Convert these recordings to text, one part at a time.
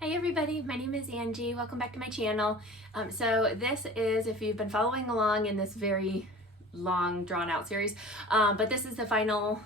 Hi everybody, my name is Angie. Welcome back to my channel. So this is, if you've been following along in this very long drawn out series, but this is the final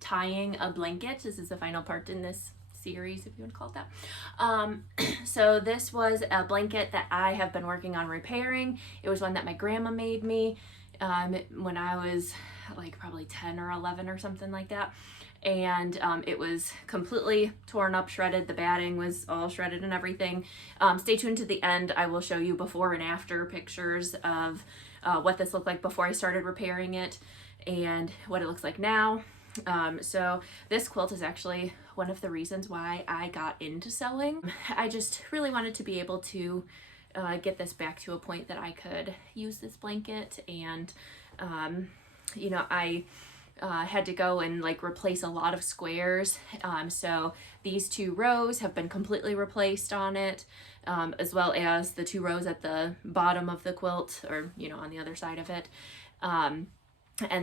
tying a blanket. This is the final part in this series, if you want to call it that. So this was a blanket that I have been working on repairing. It was one that my grandma made me when I was like probably 10 or 11 or something like that. And it was completely torn up, shredded. The batting was all shredded and everything. Stay tuned to the end. I will show you before and after pictures of what this looked like before I started repairing it and what it looks like now. So this quilt is actually one of the reasons why I got into sewing. I just really wanted to be able to get this back to a point that I could use this blanket, and you know, I had to go and like replace a lot of squares. So these 2 rows have been completely replaced on it, as well as the 2 rows at the bottom of the quilt, or you know, on the other side of it. And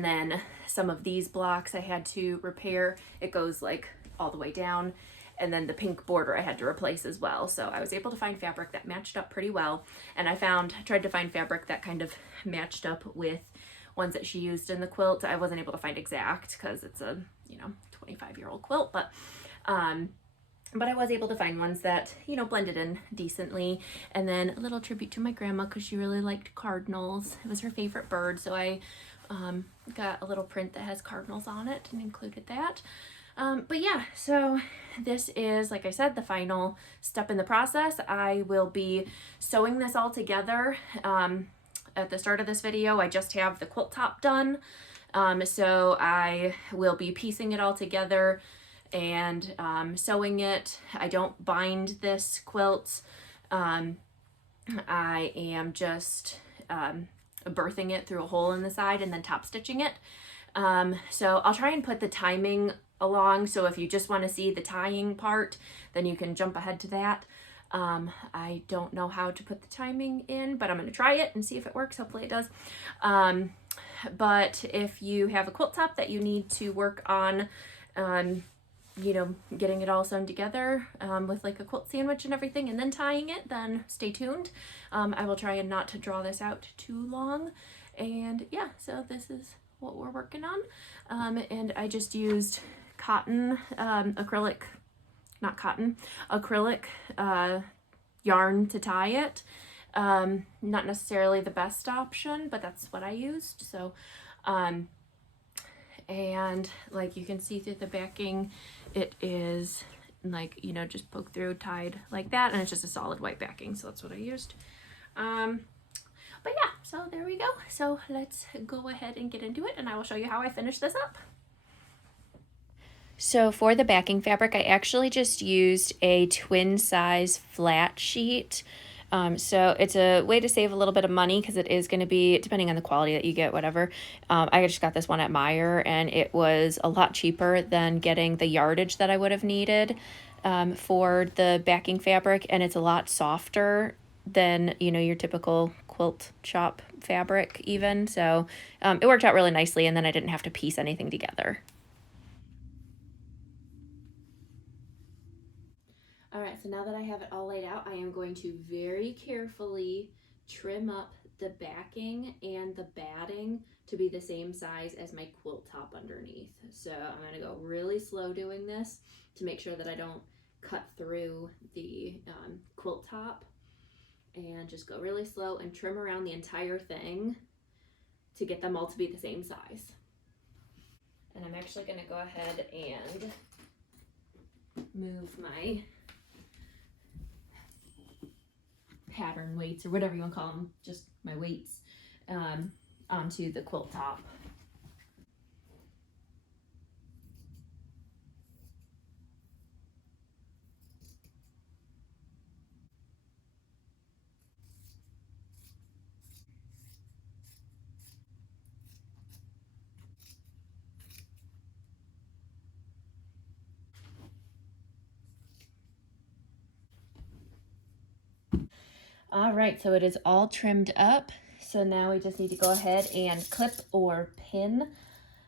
then some of these blocks I had to repair. It goes like all the way down. And then the pink border I had to replace as well. So I was able to find fabric that matched up pretty well. And I tried to find fabric that kind of matched up with ones that she used in the quilt. I wasn't able to find exact because it's a, you know, 25-year-old quilt, but I was able to find ones that, you know, blended in decently. And then a little tribute to my grandma because she really liked cardinals. It was her favorite bird, so I got a little print that has cardinals on it and included that. But yeah, so this is, like I said, the final step in the process. I will be sewing this all together. At the start of this video, I just have the quilt top done. So I will be piecing it all together and sewing it. I don't bind this quilt. I am just birthing it through a hole in the side and then top stitching it. So I'll try and put the timing along, so if you just want to see the tying part, then you can jump ahead to that. I don't know how to put the timing in, but I'm going to try it and see if it works. Hopefully it does. But if you have a quilt top that you need to work on, you know, getting it all sewn together with like a quilt sandwich and everything and then tying it, then stay tuned. I will try and not to draw this out too long. And yeah, so this is what we're working on. And I just used cotton, acrylic yarn to tie it. Not necessarily the best option, but that's what I used. So, and like you can see through the backing, it is like, you know, just poke through, tied like that, and it's just a solid white backing. So that's what I used. But yeah, so there we go. So let's go ahead and get into it, and I will show you how I finish this up. So for the backing fabric, I actually just used a twin size flat sheet. So it's a way to save a little bit of money because it is going to be, depending on the quality that you get, whatever. I just got this one at Meijer, and it was a lot cheaper than getting the yardage that I would have needed for the backing fabric, and it's a lot softer than, you know, your typical quilt shop fabric even. So it worked out really nicely, and then I didn't have to piece anything together. All right, so now that I have it all laid out, I am going to very carefully trim up the backing and the batting to be the same size as my quilt top underneath. So I'm gonna go really slow doing this to make sure that I don't cut through the quilt top, and just go really slow and trim around the entire thing to get them all to be the same size. And I'm actually gonna go ahead and move my pattern weights, or whatever you want to call them, just my weights, onto the quilt top. All right, so it is all trimmed up. So now we just need to go ahead and clip or pin.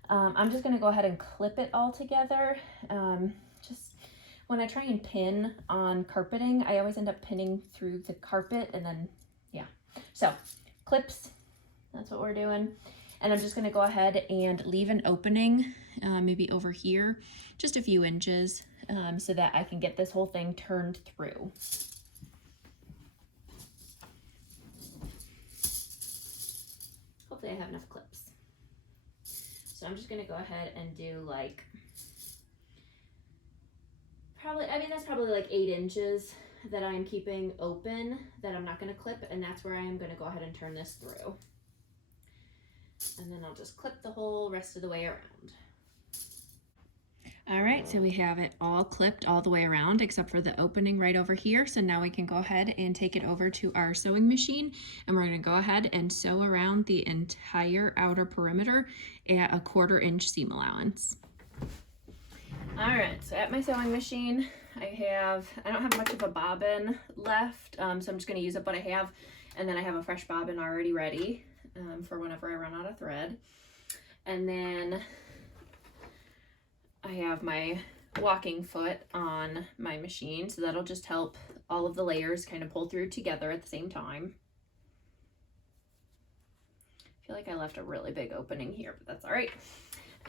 I'm just gonna go ahead and clip it all together. Just when I try and pin on carpeting, I always end up pinning through the carpet, and then, yeah. So, clips, that's what we're doing. And I'm just gonna go ahead and leave an opening, maybe over here, just a few inches, so that I can get this whole thing turned through. Hopefully I have enough clips. So I'm just gonna go ahead and do like, that's probably like 8 inches that I'm keeping open that I'm not gonna clip, and that's where I am gonna go ahead and turn this through. And then I'll just clip the whole rest of the way around. All right, so we have it all clipped all the way around except for the opening right over here. So now we can go ahead and take it over to our sewing machine, and we're gonna go ahead and sew around the entire outer perimeter at a 1/4 inch seam allowance. All right, so at my sewing machine, I don't have much of a bobbin left, so I'm just gonna use up what I have, and then I have a fresh bobbin already ready for whenever I run out of thread. And then I have my walking foot on my machine, so that'll just help all of the layers kind of pull through together at the same time. I feel like I left a really big opening here, but that's all right.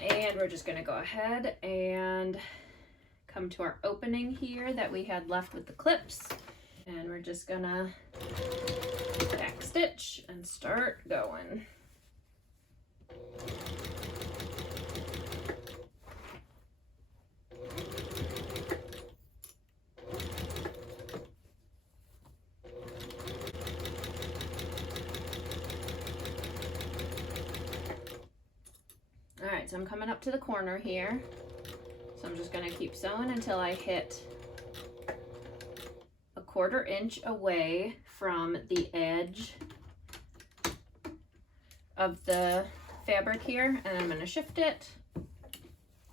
And we're just gonna go ahead and come to our opening here that we had left with the clips, and we're just gonna back stitch and start going. All right, so I'm coming up to the corner here. So I'm just gonna keep sewing until I hit a 1/4 inch away from the edge of the fabric here, and I'm gonna shift it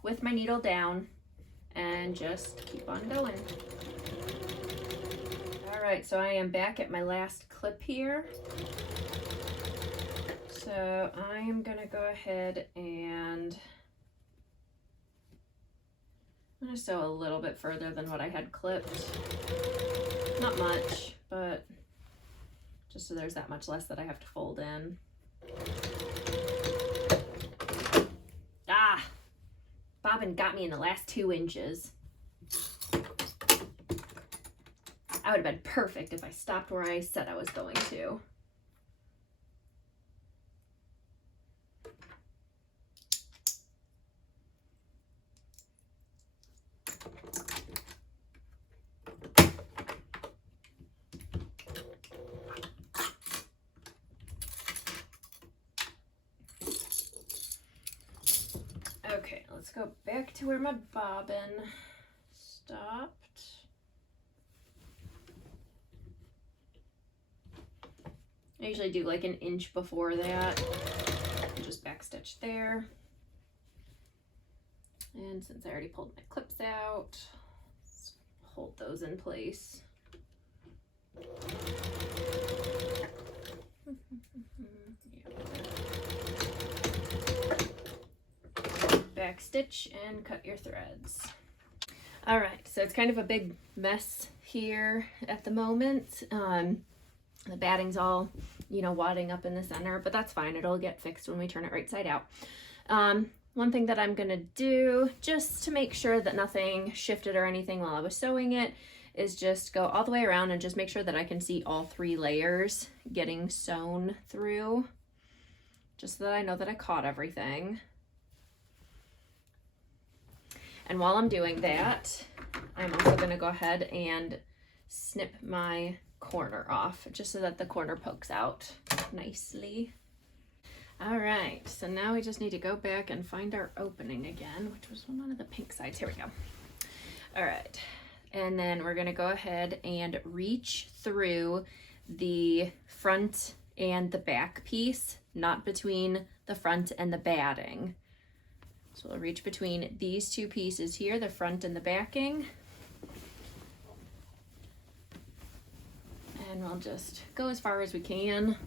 with my needle down and just keep on going. All right, so I am back at my last clip here. So I'm gonna go ahead and I'm gonna sew a little bit further than what I had clipped. Not much, but just so there's that much less that I have to fold in. Ah, bobbin got me in the last 2 inches. I would have been perfect if I stopped where I said I was going to. Okay, let's go back to where my bobbin stopped. I usually do like 1 inch before that. Just back stitch there. And since I already pulled my clips out, let's hold those in place. Back stitch and cut your threads. All right, so it's kind of a big mess here at the moment. The batting's all, wadding up in the center, but that's fine. It'll get fixed when we turn it right side out. One thing that I'm gonna do, just to make sure that nothing shifted or anything while I was sewing it, is just go all the way around and just make sure that I can see all 3 layers getting sewn through, just so that I know that I caught everything. And while I'm doing that, I'm also gonna go ahead and snip my corner off, just so that the corner pokes out nicely. All right, so now we just need to go back and find our opening again, which was one of the pink sides. Here we go. All right, and then we're gonna go ahead and reach through the front and the back piece, not between the front and the batting. So we'll reach between these 2 pieces here, the front and the backing. And we'll just go as far as we can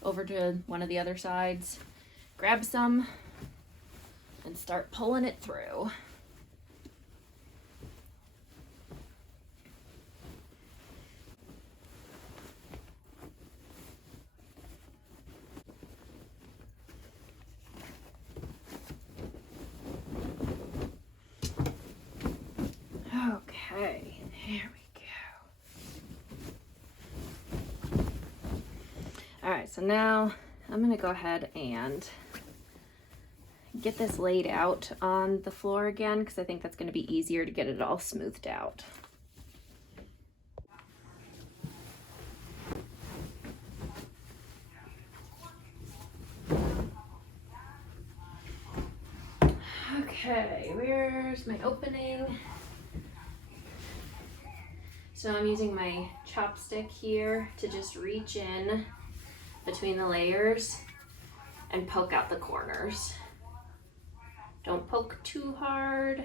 over to one of the other sides, grab some, and start pulling it through. Okay, there we go. All right, so now I'm gonna go ahead and get this laid out on the floor again, because I think that's gonna be easier to get it all smoothed out. Okay, where's my opening? So I'm using my chopstick here to just reach in between the layers and poke out the corners. Don't poke too hard.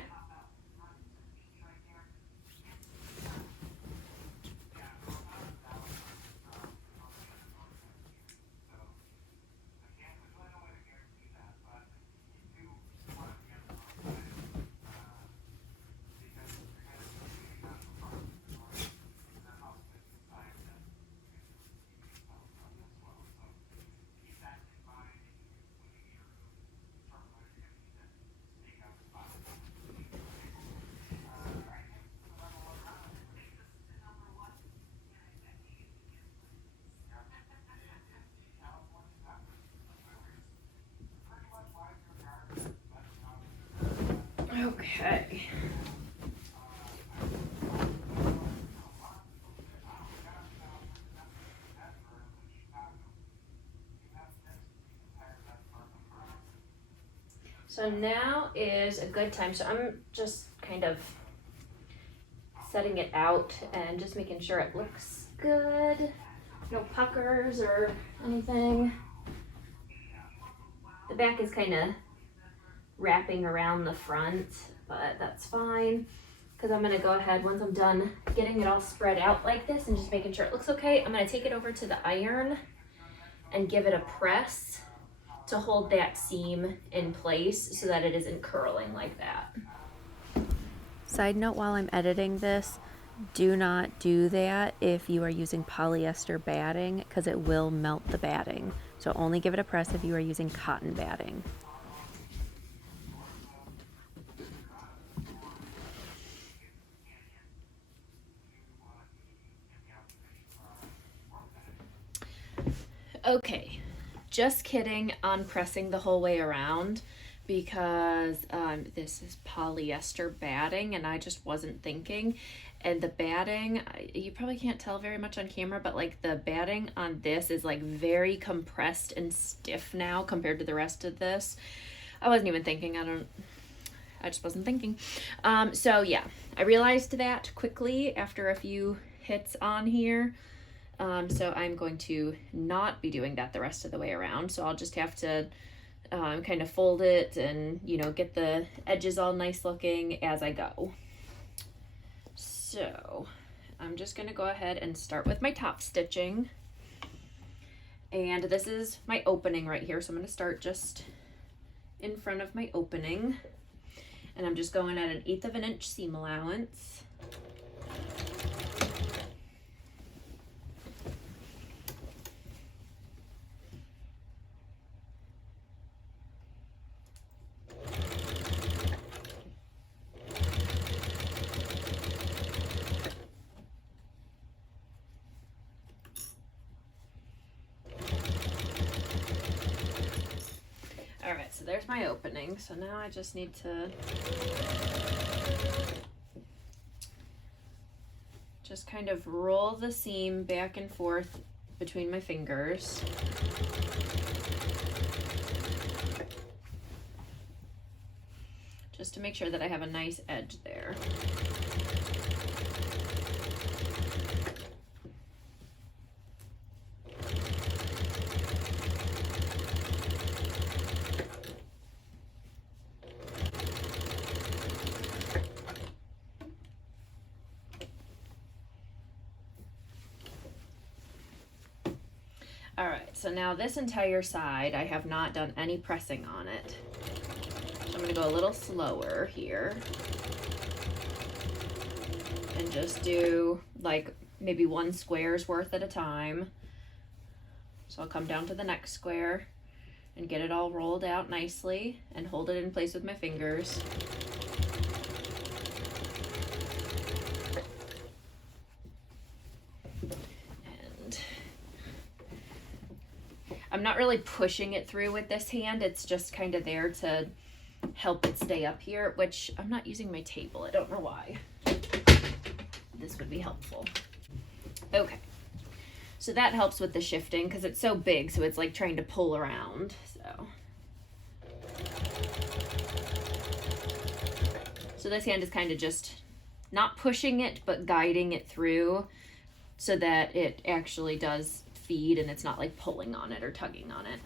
Okay. So now is a good time. So I'm just kind of setting it out and just making sure it looks good. No puckers or anything. The back is kind of wrapping around the front, but that's fine, because I'm gonna go ahead, once I'm done getting it all spread out like this and just making sure it looks okay, I'm gonna take it over to the iron and give it a press to hold that seam in place so that it isn't curling like that. Side note, while I'm editing this, do not do that if you are using polyester batting, because it will melt the batting. So only give it a press if you are using cotton batting. Okay, just kidding on pressing the whole way around, because this is polyester batting and I just wasn't thinking. And the batting, you probably can't tell very much on camera, but like the batting on this is like very compressed and stiff now compared to the rest of this. I wasn't even thinking, I just wasn't thinking. So yeah, I realized that quickly after a few hits on here. So I'm going to not be doing that the rest of the way around. So I'll just have to kind of fold it and, you know, get the edges all nice looking as I go. So I'm just going to go ahead and start with my top stitching. And this is my opening right here. So I'm going to start just in front of my opening. And I'm just going at 1/8 of an inch seam allowance. Alright, so there's my opening. So now I just need to just kind of roll the seam back and forth between my fingers. Just to make sure that I have a nice edge there. All right, so now this entire side, I have not done any pressing on it. So I'm gonna go a little slower here and just do like maybe 1 square's worth at a time. So I'll come down to the next square and get it all rolled out nicely and hold it in place with my fingers. I'm not really pushing it through with this hand. It's just kind of there to help it stay up here, which I'm not using my table. I don't know why. This would be helpful. Okay. So that helps with the shifting because it's so big, so it's like trying to pull around. So this hand is kind of just not pushing it, but guiding it through so that it actually does feed and it's not like pulling on it or tugging on it.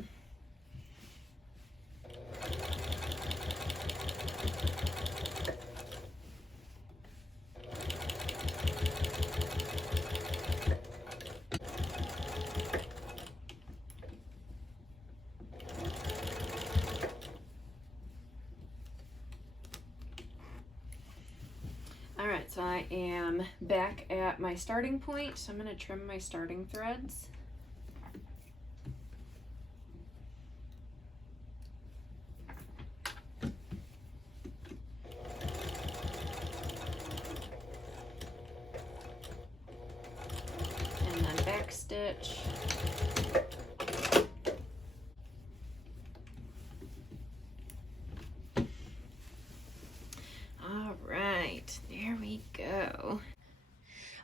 All right, so I am back at my starting point, so I'm going to trim my starting threads. And then back stitch. All right, there we go.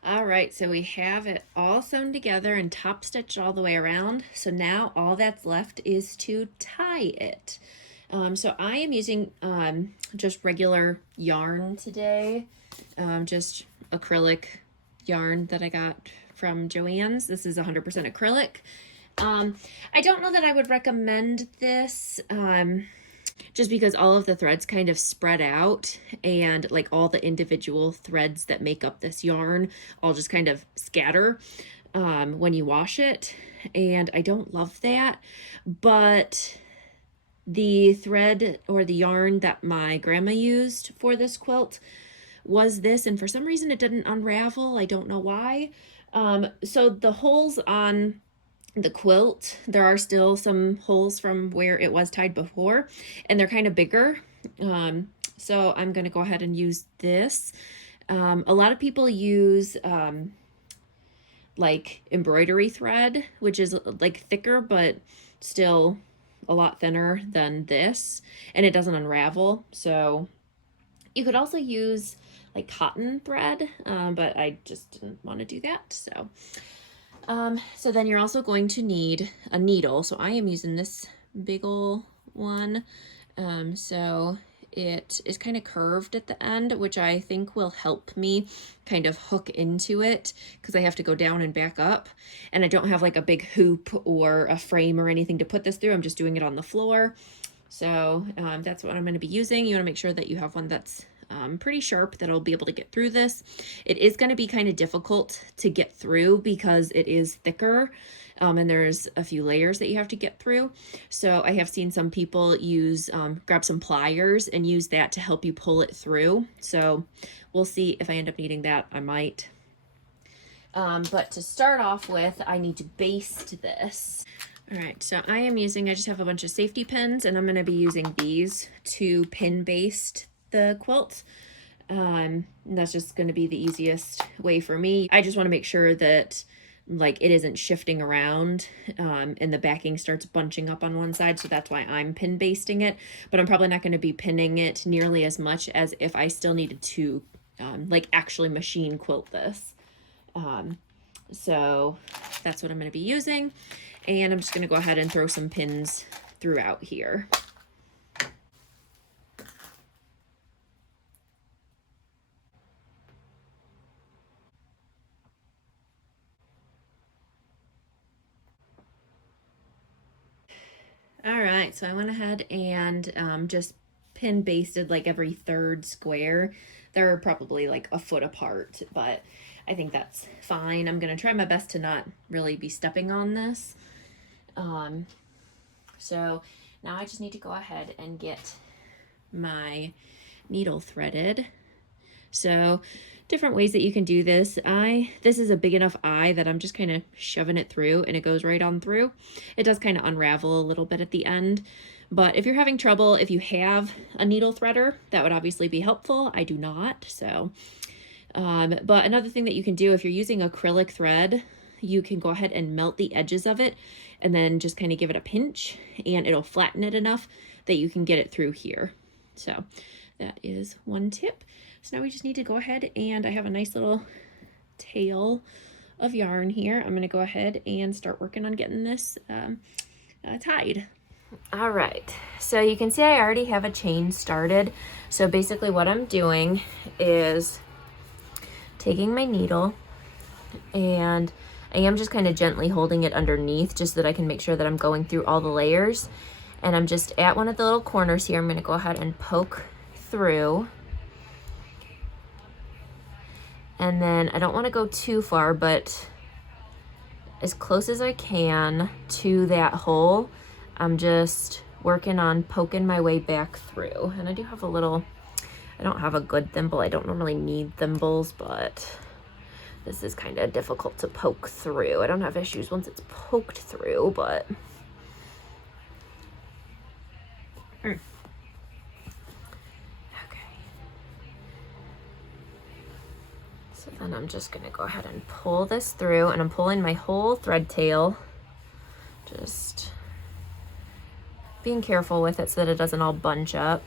All right, so we have it all sewn together and top stitched all the way around. So now all that's left is to tie it. So I am using just regular yarn today, just acrylic yarn that I got from Joann's. This is 100% acrylic. I don't know that I would recommend this. Just because all of the threads kind of spread out and like all the individual threads that make up this yarn all just kind of scatter when you wash it. And I don't love that, but the thread or the yarn that my grandma used for this quilt was this, and for some reason it didn't unravel. I don't know why. So the holes on the quilt, there are still some holes from where it was tied before, and they're kind of bigger. So I'm going to go ahead and use this. A lot of people use like embroidery thread, which is like thicker, but still a lot thinner than this, and it doesn't unravel. So you could also use like cotton thread, but I just didn't want to do that. So then you're also going to need a needle. So I am using this big ol' one. So it is kind of curved at the end, which I think will help me kind of hook into it because I have to go down and back up. And I don't have like a big hoop or a frame or anything to put this through. I'm just doing it on the floor. So that's what I'm going to be using. You want to make sure that you have one that's pretty sharp that'll be able to get through this. It is going to be kind of difficult to get through because it is thicker and there's a few layers that you have to get through. So I have seen some people use grab some pliers and use that to help you pull it through. So we'll see if I end up needing that. I might. But to start off with, I need to baste this. All right, so I just have a bunch of safety pins, and I'm going to be using these to pin baste the quilt. That's just going to be the easiest way for me. I just want to make sure that like it isn't shifting around and the backing starts bunching up on one side, so that's why I'm pin basting it. But I'm probably not going to be pinning it nearly as much as if I still needed to like actually machine quilt this. So that's what I'm going to be using, and I'm just going to go ahead and throw some pins throughout here. All right, so I went ahead and just pin basted like every third square. They're probably like a foot apart, but I think that's fine. I'm gonna try my best to not really be stepping on this. So now I just need to go ahead and get my needle threaded. So different ways that you can do this. This is a big enough eye that I'm just kind of shoving it through and it goes right on through. It does kind of unravel a little bit at the end, but if you're having trouble, if you have a needle threader, that would obviously be helpful. I do not, so. But another thing that you can do if you're using acrylic thread, you can go ahead and melt the edges of it and then just kind of give it a pinch and it'll flatten it enough that you can get it through here. So that is one tip. So now we just need to go ahead, and I have a nice little tail of yarn here. I'm going to go ahead and start working on getting this tied. All right, so you can see I already have a chain started. So basically what I'm doing is taking my needle, and I am just kind of gently holding it underneath just so that I can make sure that I'm going through all the layers. And I'm just at one of the little corners here. I'm going to go ahead and poke through. And then I don't want to go too far, but as close as I can to that hole, I'm just working on poking my way back through. And I do have a little, I don't have a good thimble. I don't normally need thimbles, but this is kind of difficult to poke through. I don't have issues once it's poked through, but okay. So then I'm just gonna go ahead and pull this through, and I'm pulling my whole thread tail, just being careful with it so that it doesn't all bunch up.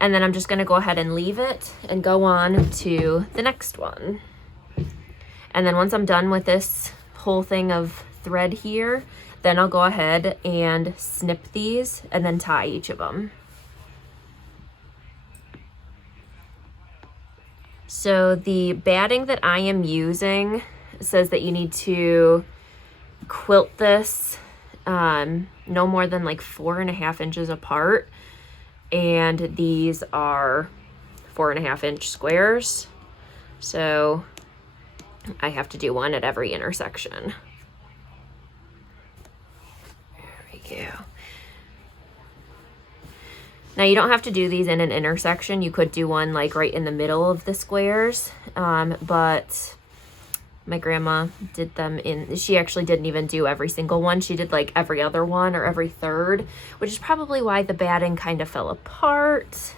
And then I'm just going to go ahead and leave it and go on to the next one. And then once I'm done with this whole thing of thread here, then I'll go ahead and snip these and then tie each of them. So the batting that I am using says that you need to quilt this no more than like 4.5 inches apart, and these are 4.5 inch squares, so I have to do one at every intersection. There we go. Now you don't have to do these in an intersection. You could do one like right in the middle of the squares, but my grandma did them in, she actually didn't even do every single one. She did like every other one or every third, which is probably why the batting kind of fell apart.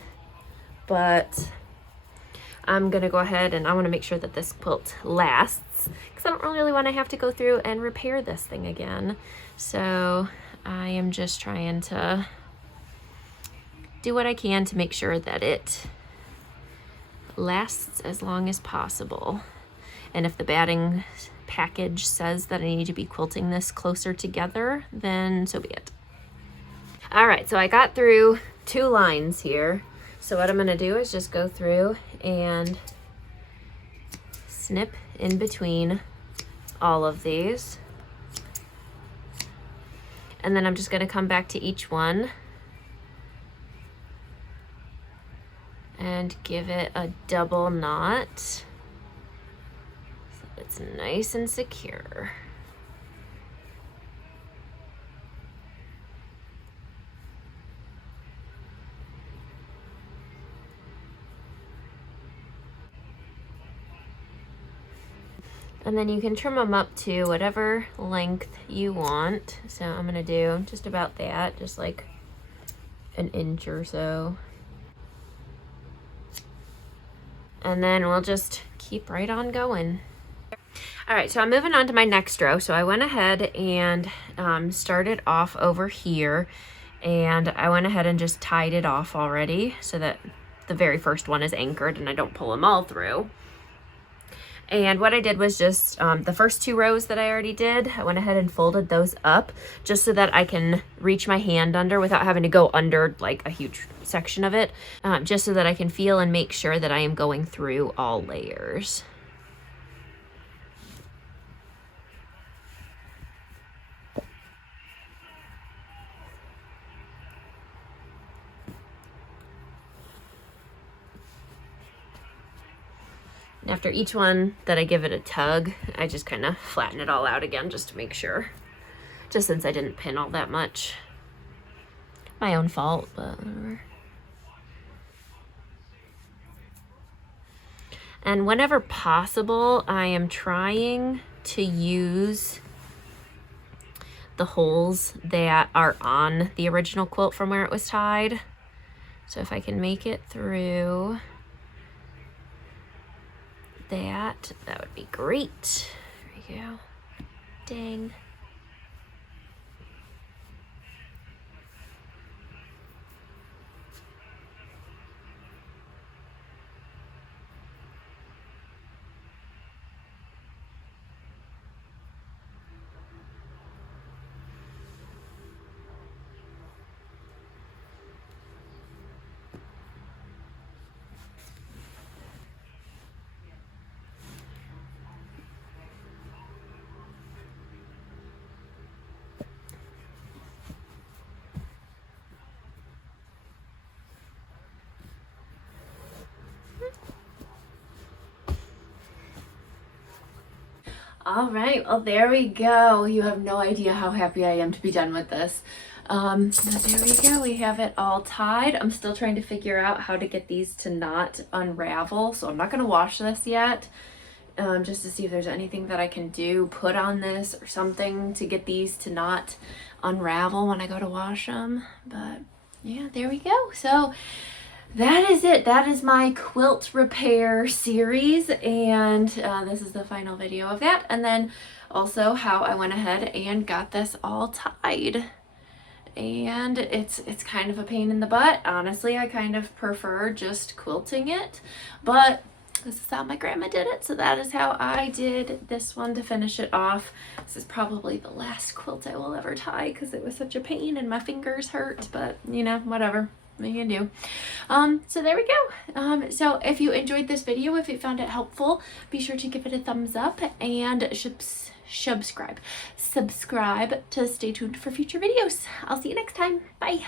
But I'm gonna go ahead and I want to make sure that this quilt lasts, because I don't really want to have to go through and repair this thing again. So I am just trying to do what I can to make sure that it lasts as long as possible. And if the batting package says that I need to be quilting this closer together, then so be it. All right, so I got through 2 lines here. So what I'm gonna do is just go through and snip in between all of these. And then I'm just gonna come back to each one and give it a double knot. It's nice and secure. And then you can trim them up to whatever length you want. So I'm gonna do just about that, just like an inch or so. And then we'll just keep right on going. All right, so I'm moving on to my next row. So I went ahead and started off over here, and I went ahead and just tied it off already so that the very first one is anchored and I don't pull them all through. And what I did was just the first 2 rows that I already did, I went ahead and folded those up just so that I can reach my hand under without having to go under like a huge section of it, just so that I can feel and make sure that I am going through all layers. After each one that I give it a tug, I just kind of flatten it all out again just to make sure. Just since I didn't pin all that much. My own fault, but whatever. And whenever possible, I am trying to use the holes that are on the original quilt from where it was tied. So if I can make it through that, that would be great. There we go. Dang. All right, well, there we go. You have no idea how happy I am to be done with this. There we go. We have it all tied. I'm still trying to figure out how to get these to not unravel, so I'm not going to wash this yet, just to see if there's anything that I can do, put on this or something to get these to not unravel when I go to wash them. But yeah, there we go. So that is it. That is my quilt repair series, and this is the final video of that, and then also how I went ahead and got this all tied. And it's kind of a pain in the butt. Honestly, I kind of prefer just quilting it, but this is how my grandma did it, so that is how I did this one to finish it off. This is probably the last quilt I will ever tie because it was such a pain and my fingers hurt, but you know, whatever. What you can do. So there we go. So if you enjoyed this video, if you found it helpful, be sure to give it a thumbs up and subscribe to stay tuned for future videos. I'll see you next time. Bye.